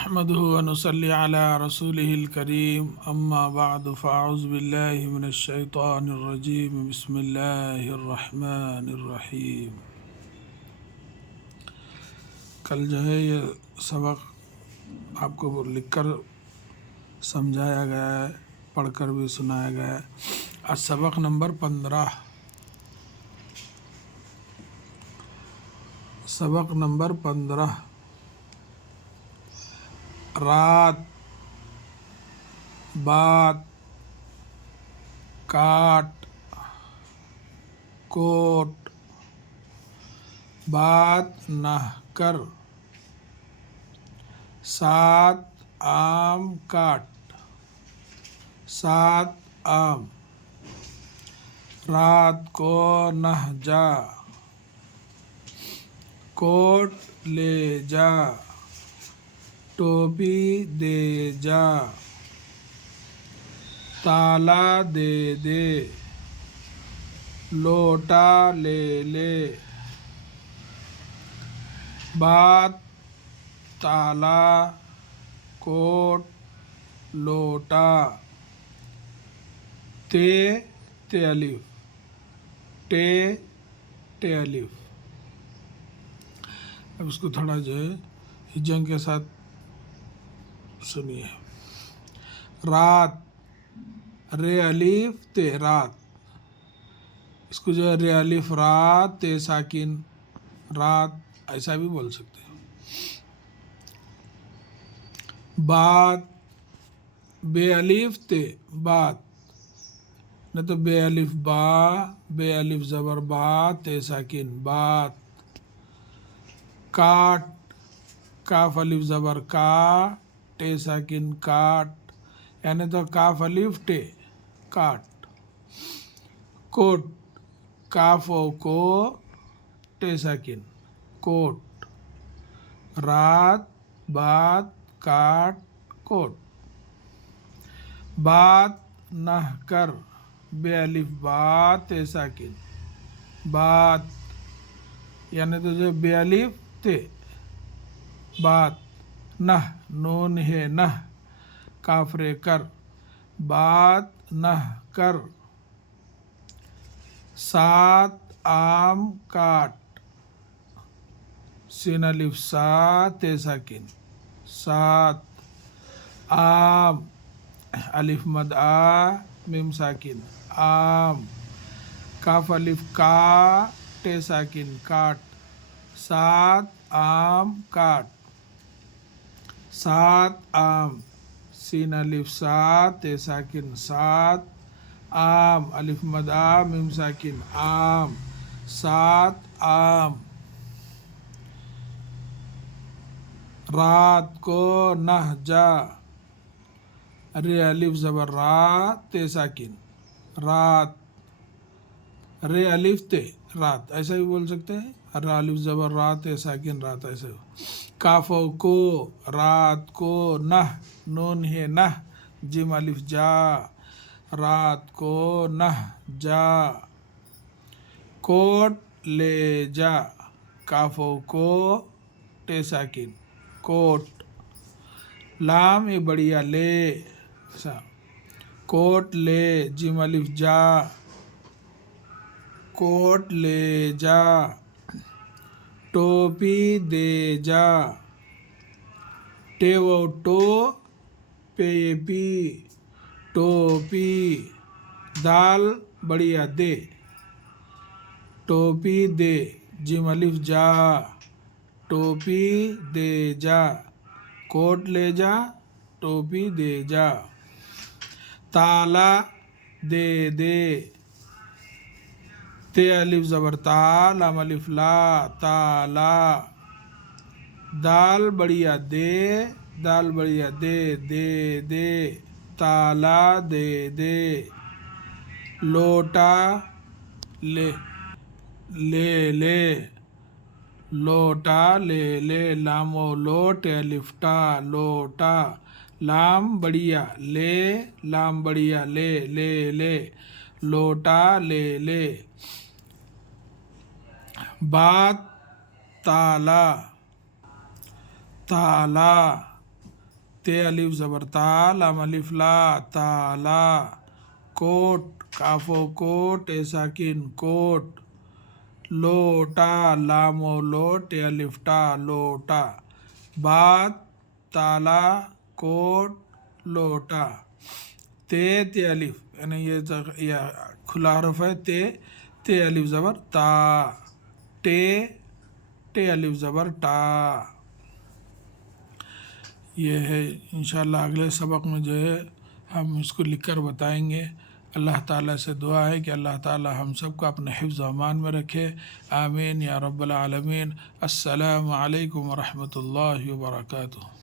نحمده ونصلي على رسوله الكريم اما بعد فاعوذ بالله من الشيطان الرجيم بسم الله الرحمن الرحیم۔ کل جو ہے یہ سبق آپ کو لکھ کر سمجھایا گیا ہے، پڑھ کر بھی سنایا گیا ہے۔ آج سبق نمبر 15، سبق نمبر 15، رات، بات، کاٹ، کوٹ، بات نہ کر، سات آم کاٹ، سات آم، رات کو نہ جا، کوٹ لے جا، ٹوپی دے جا، تالا دے دے، لوٹا لے لے، بات، تالا، کوٹ، لوٹا، تے الف، ٹے الف۔ اب اس کو تھوڑا جو ہے ہجن کے ساتھ سنیے۔ رات، رے الف تے، رات، اس کو جو ہے رے الف رات تے ساکن رات ایسا بھی بول سکتے ہیں۔ بات، بے الف تے، بات، نہ تو بے الف با، بے الف زبر با تے ساکن بات۔ کاٹ، کاف الف زبر کا، ٹے ساکن کاٹ، یعنی تو کاف الف ٹے، کاٹ۔ کوٹ، کاف او کو، ٹے ساکن، کوٹ۔ رات، بات، کاٹ، کوٹ۔ بات نہ کر، بے الف با تے ساکن، بات، یعنی تو جو بے الف تے، بات، نہ، نون ہے نہ، کاف رے کر، بات نہ کر، سات آم کاٹ، سین الف سا تے ساکن، سات، آم، الف مد آ، میم ساکن، آم، کاف الف کا، ٹے ساکن کاٹ، سات آم کاٹ، سات آم، سین الف سا تے ساکن، سات، آم، الف مد آ، میم ساکن، آم، سات آم۔ رات کو نہ جا، رے الف زبر را تے ساکن، رات، رے الف تے، رات ایسا بھی بول سکتے ہیں، را الف زبر را تے ساکن رات ایسا بھی۔ کاف او کو، رات کو، نہ، نون ہے نہ، جیم الف جا، رات کو نہ جا، کوٹ لے جا، کاف او کو، ٹے ساکن، کوٹ۔ لام اے بڑیا لے، کوٹ لے، جیم الف جا، کوٹ لے جا، ٹوپی دے جا، ٹے و ٹو، پے پی، ٹوپی، دال بڑیا دے، ٹوپی دے، جیم الف جا، ٹوپی دے جا، کوٹ لے جا، ٹوپی دے جا۔ تالا دے دے، تے الف زبر تا، لام الف لا، تالا، دال بڑیا دے، دال بڑیا دے، دے دے، تالا دے دے۔ لوٹا لے، لے لے، لوٹا لے لے، لام و لوٹ الف ٹا، لوٹا، لام بڑیا لے، لام بڑیا لے، لے لے، لوٹا لے لے۔ بات، تالا، تالا، تے الف زبر تا، لام الف لا، تالا، کوٹ، کاف و کوٹ، تے ساکن کوٹ، لوٹا، لام و لو، تے الف ٹا، لوٹا، بات، تالا، کوٹ، لوٹا، تے الف، یعنی یہ کھلا حرف ہے، تے الف زبر تا، ٹے الف زبر ٹا. یہ ہے انشاءاللہ اگلے سبق میں جو ہے ہم اس کو لکھ کر بتائیں گے. اللہ تعالیٰ سے دعا ہے کہ اللہ تعالیٰ ہم سب کو اپنے حفظ و امان میں رکھے. آمین یا رب العالمین. السلام علیکم ورحمۃ اللہ وبرکاتہ.